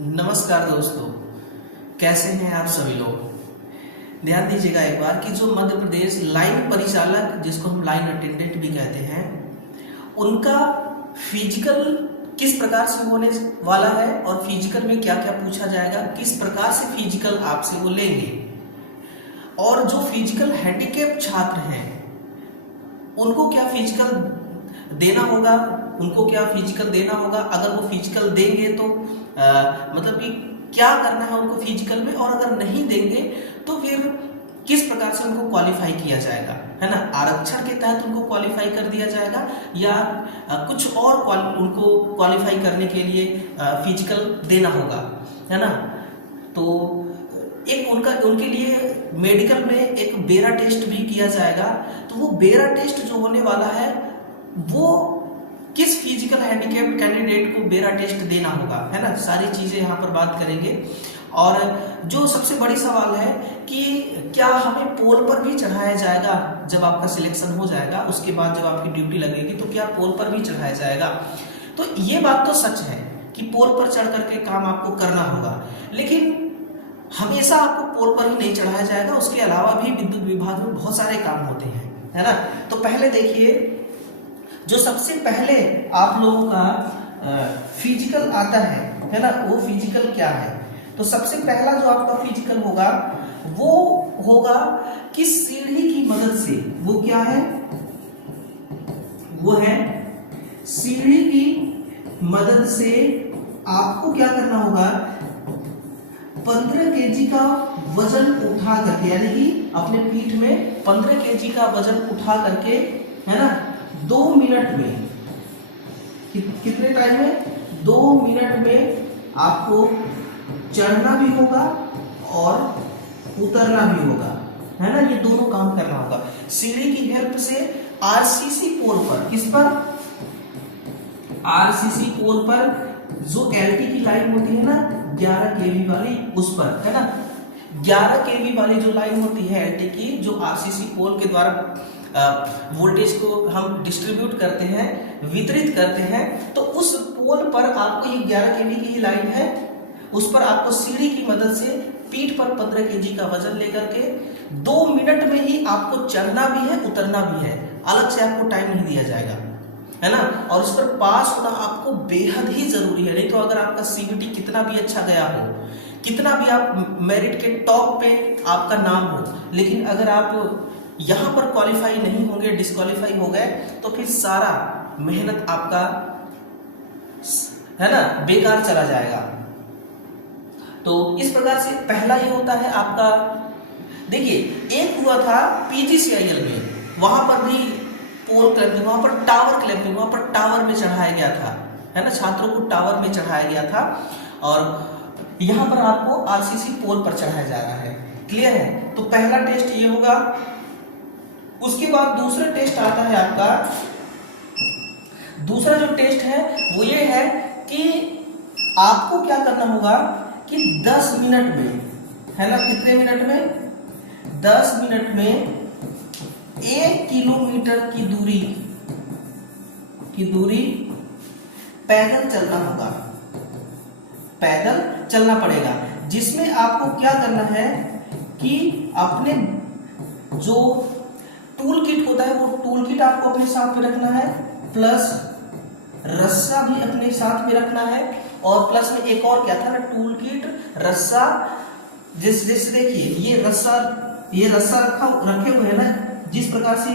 नमस्कार दोस्तों, कैसे हैं आप सभी लोग। ध्यान दीजिएगा एक बार कि जो मध्य प्रदेश लाइन परिचालक, जिसको हम लाइन अटेंडेंट भी कहते हैं, उनका फिजिकल किस प्रकार से होने वाला है और फिजिकल में क्या क्या पूछा जाएगा, किस प्रकार से फिजिकल आपसे वो लेंगे। और जो फिजिकल हैंडीकैप छात्र हैं उनको क्या फिजिकल देना होगा, उनको क्या फिजिकल देना होगा, अगर वो फिजिकल देंगे तो मतलब कि क्या करना है उनको फिजिकल में, और अगर नहीं देंगे तो फिर किस प्रकार से उनको क्वालिफाई किया जाएगा, है ना। आरक्षण के तहत उनको क्वालिफाई कर दिया जाएगा या कुछ और उनको क्वालिफाई करने के लिए फिजिकल देना होगा, है ना। तो एक उनके लिए मेडिकल में एक बेरा टेस्ट भी किया जाएगा। तो वो बेरा टेस्ट जो होने वाला है वो किस फिजिकल हैंडीकैप कैंडिडेट को बेरा टेस्ट देना होगा, है ना। सारी चीजें यहाँ पर बात करेंगे। और जो सबसे बड़ी सवाल है कि क्या हमें पोल पर भी चढ़ाया जाएगा जब आपका सिलेक्शन हो जाएगा, उसके बाद जब आपकी ड्यूटी लगेगी तो क्या पोल पर भी चढ़ाया जाएगा। तो ये बात तो सच है कि पोल पर चढ़ करके काम आपको करना होगा, लेकिन हमेशा आपको पोल पर ही नहीं चढ़ाया जाएगा। उसके अलावा भी विद्युत विभाग में बहुत सारे काम होते हैं, है ना। तो पहले देखिए, जो सबसे पहले आप लोगों का फिजिकल आता है ना, वो फिजिकल क्या है। तो सबसे पहला जो आपका फिजिकल होगा वो होगा कि सीढ़ी की मदद से, वो क्या है, वो है सीढ़ी की मदद से आपको क्या करना होगा, 15 केजी का वजन उठा करके, यानी कि अपने पीठ में 15 केजी का वजन उठा करके, है ना, 2 मिनट में, कितने टाइम में, 2 मिनट में आपको चढ़ना भी होगा और उतरना भी होगा, है ना। ये दोनों काम करना होगा सीढ़ी की हेल्प से। आरसीसी पोल पर, किस पर, आरसीसी पोल पर, जो एलटी की लाइन होती है ना 11 केवी वाली, उस पर, है ना। 11 केवी वाली जो लाइन होती है एलटी की, जो आरसीसी पोल के द्वारा वोल्टेज को हम डिस्ट्रीब्यूट करते हैं, वितरित करते हैं, तो उस पोल पर आपको ये 11 केवी की ही लाइन है, उस पर आपको सीढ़ी की मदद से पीठ पर 15 केजी का वजन लेकर के 2 मिनट में ही आपको चढ़ना भी है, उतरना भी है। अलग से आपको टाइम नहीं दिया जाएगा, है ना। और इस पर पास होना आपको बेहद ही जरूरी है। नहीं तो अगर आपका सीबीटी कितना भी अच्छा गया हो, कितना भी आप मेरिट के टॉप पे आपका नाम हो, लेकिन अगर आप यहां पर क्वालिफाई नहीं होंगे, डिस्क्वालीफाई हो गए, तो फिर सारा मेहनत आपका, है ना, बेकार चला जाएगा। तो इस प्रकार से पहला ये होता है आपका। देखिए, एक हुआ था पीजीसीआईएल में, वहां पर भी पोल क्लैंपिंग, वहां पर टावर क्लैंपिंग, वहां पर टावर में चढ़ाया गया था, है ना, छात्रों को टावर में चढ़ाया गया था। और यहां पर आपको आरसीसी पोल पर चढ़ाया जा रहा है। क्लियर है। तो पहला टेस्ट ये होगा। उसके बाद दूसरा टेस्ट आता है आपका। दूसरा जो टेस्ट है वो ये है कि आपको क्या करना होगा कि 10 मिनट में, है ना, कितने मिनट में, 10 मिनट में 1 किलोमीटर की दूरी पैदल चलना होगा, पैदल चलना पड़ेगा। जिसमें आपको क्या करना है कि अपने जो टूल किट होता है वो टूल किट आपको अपने साथ में रखना है, प्लस रस्सा भी अपने साथ में रखना है, और प्लस में एक और क्या था ना, टूल किट, रस्सा। जैसे देखिए ये रस्सा रखे हुए है ना, जिस प्रकार से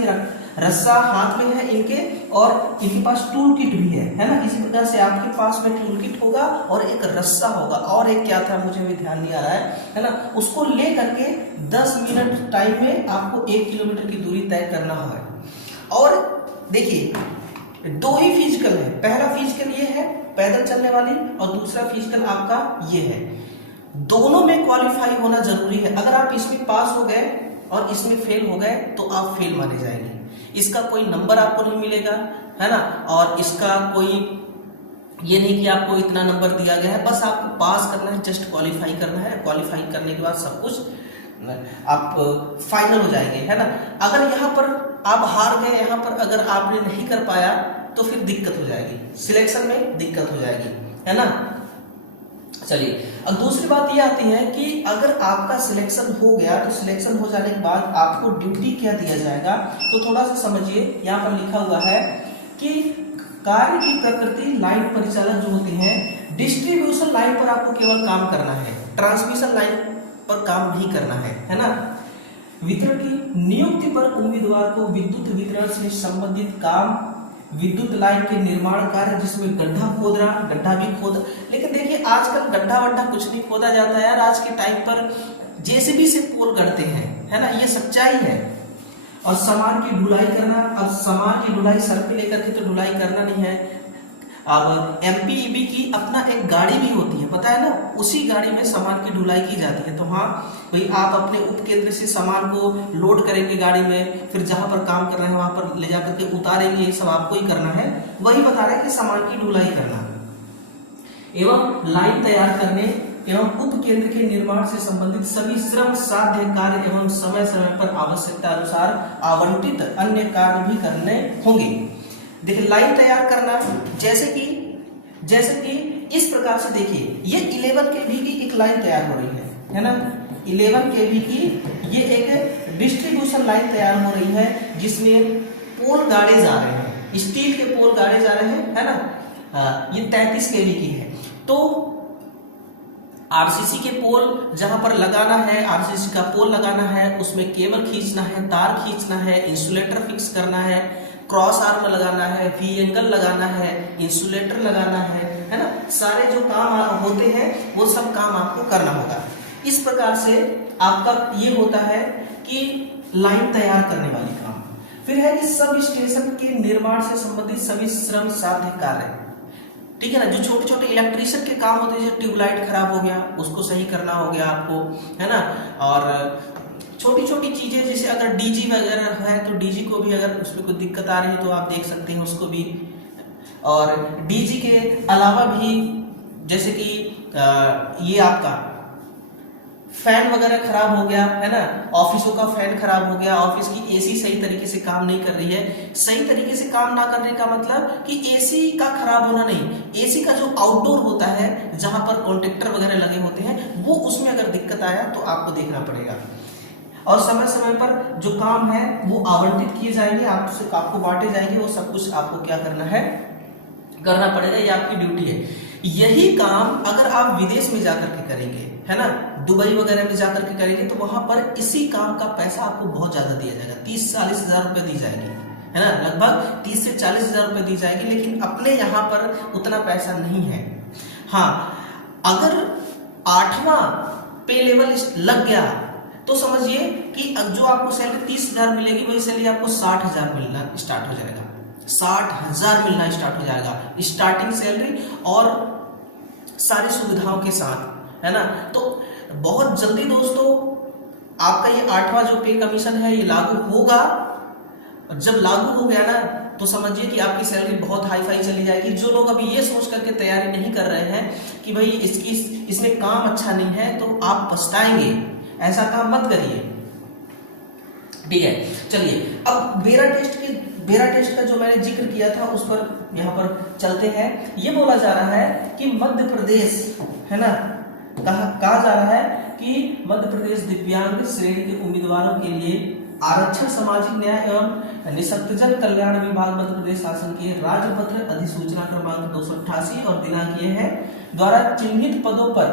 रस्सा हाथ में है इनके, और इनके पास टूल किट भी है ना। इसी प्रकार से आपके पास में टूल किट होगा और एक रस्सा होगा, और एक क्या था मुझे भी ध्यान नहीं आ रहा है ना। उसको ले करके 10 मिनट टाइम में आपको 1 किलोमीटर की दूरी तय करना है। और देखिए, 2 ही फिजिकल है। पहला फिजिकल ये है पैदल चलने वाली, और दूसरा फिजिकल आपका ये है। दोनों में क्वालिफाई होना जरूरी है। अगर आप इसमें पास हो गए और इसमें फेल हो गए तो आप फेल माने जाएंगे। इसका कोई नंबर आपको नहीं मिलेगा, है ना। और इसका कोई ये नहीं कि आपको इतना नंबर दिया गया है, बस आपको पास करना है, जस्ट क्वालिफाई करना है। क्वालिफाई करने के बाद सब कुछ आप फाइनल हो जाएंगे, है ना। अगर यहाँ पर आप हार गए, यहाँ पर अगर आपने नहीं कर पाया तो फिर दिक्कत हो जाएगी, सिलेक्शन में दिक्कत हो जाएगी, है ना। चलिए, अब दूसरी बात ये आती है कि अगर आपका सिलेक्शन हो गया तो सिलेक्शन हो जाने के बाद आपको ड्यूटी क्या दिया जाएगा, तो थोड़ा सा समझिए। यहाँ पर लिखा हुआ है कि कार्य की प्रकृति लाइन परिचालक जो होते हैं, डिस्ट्रीब्यूशन लाइन पर आपको केवल काम करना है, ट्रांसमिशन लाइन पर काम नहीं करना है ना। वितरण की नियुक्ति पर उम्मीदवार को विद्युत वितरण से संबंधित काम, विद्युत लाइन के निर्माण कार्य जिसमें गड्ढा खोदना, गड्ढा भी खोद, लेकिन देखिए आजकल गड्ढा वड्ढा कुछ नहीं खोदा जाता है यार, आज के टाइम पर जेसीबी से पोल गढ़ते हैं, है ना, ये सच्चाई है। और सामान की ढुलाई करना, अब सामान की ढुलाई सर पे लेकर के तो ढुलाई करना नहीं है। अब एमपीईबी की अपना एक गाड़ी भी होती है, पता है ना, उसी गाड़ी में सामान की ढुलाई की जाती है। तो हाँ भाई, आप अपने उपकेंद्र से सामान को लोड करेंगे गाड़ी में, फिर जहां पर काम कर रहे हैं वहां पर ले जाकर के उतारेंगे, ये सब आपको ही करना है। वही बता रहे हैं कि सामान की ढुलाई करना एवं लाइन तैयार करने एवं उपकेंद्र के निर्माण से संबंधित सभी श्रम साध्य कार्य एवं समय समय पर आवश्यकता अनुसार आवंटित अन्य कार्य भी करने होंगे। देखिए, लाइन तैयार करना, जैसे कि इस प्रकार से देखिए, ये 11 kV की एक लाइन तैयार हो रही है ना, 11 kV की ये एक डिस्ट्रीब्यूशन लाइन तैयार हो रही है, जिसमें पोल गाड़े जा रहे हैं, स्टील के पोल गाड़े जा रहे हैं, है ना। ये 33 kV की है। तो आरसीसी के पोल जहां पर लगाना है, आरसीसी का पोल लगाना है, उसमें केबल खींचना है, तार खींचना है, इंसुलेटर फिक्स करना है, क्रॉस आर्म लगाना है, वी एंगल लगाना है, इंसुलेटर लगाना है ना, सारे जो काम होते हैं वो सब काम आपको करना होगा। इस प्रकार से आपका ये होता है कि लाइन तैयार करने वाली काम। फिर है कि सब स्टेशन के निर्माण से संबंधित सभी श्रम साध्य कार्य, ठीक है ना, जो छोटे छोटे इलेक्ट्रिशियन के काम होते हैं, जैसे ट्यूबलाइट खराब हो गया उसको सही करना हो गया आपको, है ना, और छोटी छोटी चीजें जैसे अगर डीजी वगैरह है तो डीजी को भी अगर उसमें कोई दिक्कत आ रही है तो आप देख सकते हैं उसको भी। और डीजी के अलावा भी जैसे कि ये आपका फैन वगैरह खराब हो गया, है ना, ऑफिसों का फैन खराब हो गया, ऑफिस की एसी सही तरीके से काम नहीं कर रही है। सही तरीके से काम ना करने का मतलब कि एसी का खराब होना नहीं, एसी का जो आउटडोर होता है जहां पर कॉन्ट्रैक्टर वगैरह लगे होते हैं, वो उसमें अगर दिक्कत आया तो आपको देखना पड़ेगा। और समय समय पर जो काम है वो आवंटित किए जाएंगे, आपको बांटे जाएंगे, वो सब कुछ आपको क्या करना है, करना पड़ेगा, ये आपकी ड्यूटी है। यही काम अगर आप विदेश में जाकर के करेंगे, है ना, दुबई वगैरह में जाकर के करेंगे, तो वहां पर इसी काम का पैसा आपको बहुत ज्यादा दिया जाएगा, 30-40 हजार रुपए दी जाएगी, है ना, लगभग 30 से 40 हजार रुपए दी जाएगी। लेकिन अपने यहाँ पर उतना पैसा नहीं है। हाँ, अगर 8वां पे लेवल लग गया तो समझिए कि जो आपको सैलरी 30,000 मिलेगी, वही सैलरी आपको 60,000 मिलना स्टार्ट हो जाएगा, 60,000 मिलना स्टार्ट हो जाएगा स्टार्टिंग सैलरी, और सारी सुविधाओं के साथ, है ना। तो बहुत जल्दी दोस्तों आपका ये 8वां जो पे कमीशन है ये लागू होगा। जब लागू हो गया ना तो समझिए कि आपकी सैलरी बहुत हाई फाई चली जाएगी। जो लोग अभी ये सोच करके तैयारी नहीं कर रहे हैं कि भाई इसमें काम अच्छा नहीं है, तो आप पछताएंगे, ऐसा काम मत करिए, ठीक है। चलिए, अब बेरा टेस्ट का जो मैंने जिक्र किया था उस पर यहाँ पर चलते हैं। ये बोला जा रहा है कि मध्य प्रदेश, है ना, कहा जा रहा है कि मध्य प्रदेश दिव्यांग श्रेणी के उम्मीदवारों के लिए आरक्षण सामाजिक न्याय एवं निःशक्तजन कल्याण विभाग मध्य प्रदेश शासन के राजपत्र अधिसूचना क्रमांक 288 और दिनांक ये है द्वारा चिन्हित पदों पर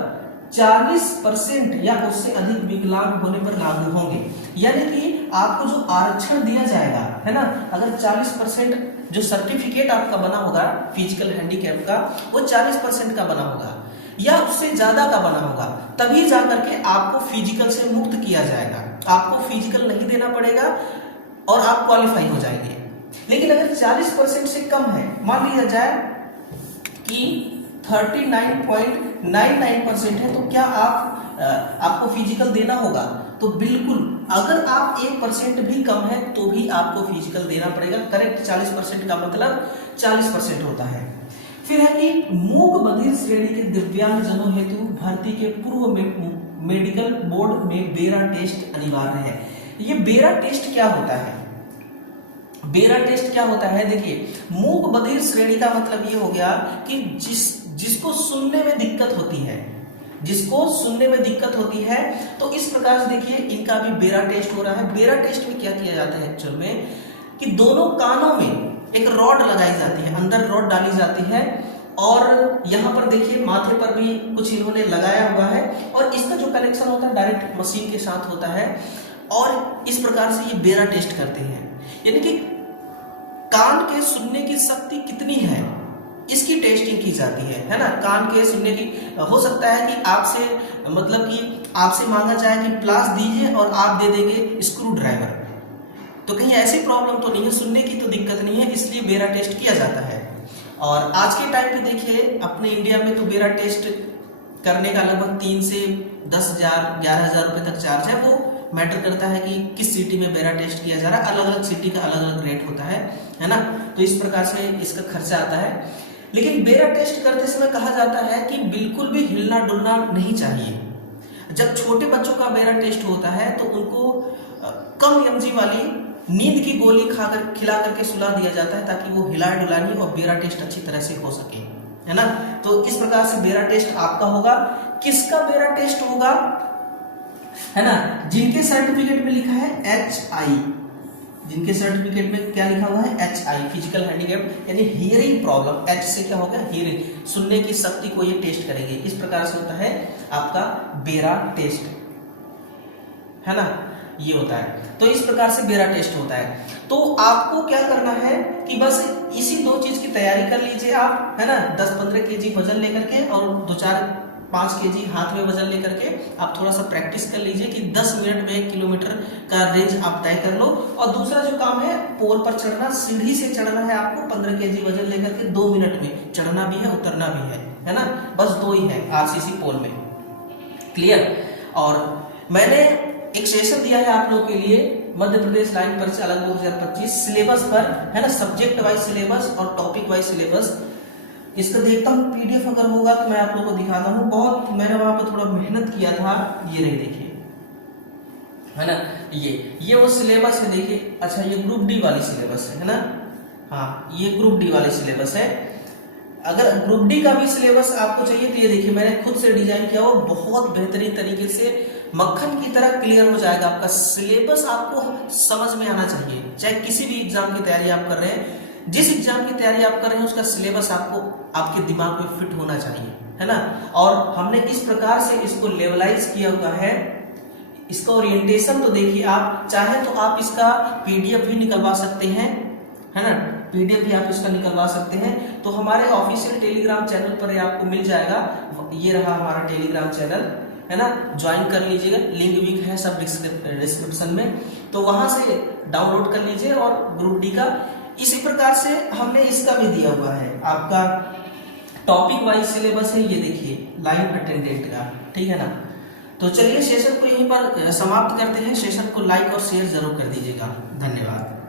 40% या उससे अधिक विकलांग होने पर लागू होंगे। यानी कि आपको जो आरक्षण दिया जाएगा, है ना, अगर 40% जो सर्टिफिकेट आपका बना होगा फिजिकल हैंडीकैप का, वो 40% का बना होगा या उससे ज्यादा का बना होगा, तभी जाकर के आपको फिजिकल से मुक्त किया जाएगा। आपको फिजिकल नहीं देना पड़ेगा और आप क्वालिफाई हो जाएंगे। लेकिन अगर 40% से कम है, मान लिया जाए कि 39.99% है, तो क्या आपको फिजिकल देना होगा? तो बिल्कुल, अगर आप 1% भी कम है तो भी आपको फिजिकल देना पड़ेगा। करेक्ट 40% का मतलब 40% होता है। फिर है कि मूक बधिर श्रेणी के दिव्यांग जनों हेतु भर्ती के पूर्व में मेडिकल बोर्ड में बेरा टेस्ट अनिवार्य है। ये बेरा टेस्ट क्या होता है? बेरा टेस्ट क्या होता है? देखिए, मूक बधिर श्रेणी का मतलब ये हो गया कि जिसको सुनने में दिक्कत होती है, जिसको सुनने में दिक्कत होती है। तो इस प्रकार से देखिए इनका भी बेरा टेस्ट हो रहा है। बेरा टेस्ट में क्या किया जाता है एक्चुअल में कि दोनों कानों में एक रॉड लगाई जाती है, अंदर रॉड डाली जाती है और यहाँ पर देखिए माथे पर भी कुछ इन्होंने लगाया हुआ है और इसका जो कनेक्शन होता है डायरेक्ट मशीन के साथ होता है और इस प्रकार से ये बेरा टेस्ट करते हैं। यानी कि कान के सुनने की शक्ति कितनी है इसकी टेस्टिंग की जाती है ना। कान के सुनने की हो सकता है कि आपसे मतलब कि आपसे मांगा जाए कि प्लास दीजिए और आप दे देंगे स्क्रू ड्राइवर, तो कहीं ऐसी प्रॉब्लम तो नहीं है, सुनने की तो दिक्कत नहीं है, इसलिए बेरा टेस्ट किया जाता है। और आज के टाइम पे देखिए अपने इंडिया में तो बेरा टेस्ट करने का लगभग 3 से 10,000 11,000 रुपए तक चार्ज है। वो मैटर करता है कि किस सिटी में बेरा टेस्ट किया जा रहा है, अलग अलग सिटी का अलग अलग रेट होता है ना। तो इस प्रकार से इसका खर्चा आता है। लेकिन बेरा टेस्ट करते समय कहा जाता है कि बिल्कुल भी हिलना डुलना नहीं चाहिए। जब छोटे बच्चों का बेरा टेस्ट होता है तो उनको कम एमजी वाली नींद की गोली खाकर खिला करके सुला दिया जाता है ताकि वो हिला डुला नहीं और बेरा टेस्ट अच्छी तरह से हो सके, है ना। तो इस प्रकार से बेरा टेस्ट आपका होगा। किसका बेरा टेस्ट होगा, है ना, जिनके सर्टिफिकेट में लिखा है HI, जिनके सर्टिफिकेट में क्या लिखा हुआ है HI, फिजिकल हैंडीकैप यानी हियरिंग प्रॉब्लम। H से क्या होगा हियरिंग, सुनने की शक्ति को ये टेस्ट करेंगे। इस प्रकार से होता है आपका बेरा टेस्ट, है ना, ये होता है। तो इस प्रकार से बेरा टेस्ट होता है। तो आपको क्या करना है कि बस इसी 2 चीज की तैयारी कर लीजिए आप, है ना, 10-15 kg वजन लेकर के और 2-4-5 kg हाथ में वजन लेकर के आप थोड़ा सा प्रैक्टिस कर लीजिए कि 10 मिनट में 1 किलोमीटर का रेंज आप तय कर लो। और दूसरा जो काम है पोल पर चढ़ना, सीढ़ी से चढ़ना है आपको 15 kg वजन लेकर के 2 मिनट में चढ़ना भी है उतरना भी है ना। बस 2 ही है RCC पोल में, क्लियर। और मैंने एक सेशन दिया है आप लोगों के लिए मध्य प्रदेश लाइन परिचालक 2025 सिलेबस पर, है ना, सब्जेक्ट वाइज सिलेबस और टॉपिक वाइज सिलेबस। इसका देखता हूँ PDF अगर होगा तो मैं आप लोगों को दिखाता हूँ। बहुत मैंने वहां पर थोड़ा मेहनत किया था, ये नहीं देखिए, है ना, ये वो सिलेबस है देखिए। अच्छा ये ग्रुप डी वाली सिलेबस है ना, हाँ ये ग्रुप डी वाली सिलेबस है। अगर ग्रुप डी का भी सिलेबस आपको चाहिए तो ये देखिए मैंने खुद से डिजाइन किया हुआ, बहुत बेहतरीन तरीके से मक्खन की तरह क्लियर हो जाएगा आपका सिलेबस। आपको समझ में आना चाहिए, चाहे किसी भी एग्जाम की तैयारी आप कर रहे हैं, जिस एग्जाम की तैयारी आप कर रहे हैं उसका सिलेबस आपको आपके दिमाग में फिट होना चाहिए, है ना। और हमने इस प्रकार से इसको लेवलाइज किया हुआ है। इसका ओरिएंटेशन तो देखिए, आप चाहे तो आप इसका PDF भी निकलवा सकते हैं, है ना, PDF भी आप इसका निकलवा सकते हैं। तो हमारे ऑफिशियल टेलीग्राम चैनल पर आपको मिल जाएगा। ये रहा हमारा टेलीग्राम चैनल, है ना, ज्वाइन कर लीजिएगा, लिंक विंक है सब डिस्क्रिप्शन में, तो वहां से डाउनलोड कर लीजिए। और ग्रुप डी का इसी प्रकार से हमने इसका भी दिया हुआ है, आपका टॉपिक वाइज सिलेबस है, ये देखिए लाइन अटेंडेंट का, ठीक है ना। तो चलिए सेशन को यहीं पर समाप्त करते हैं। सेशन को लाइक और शेयर जरूर कर दीजिएगा। धन्यवाद।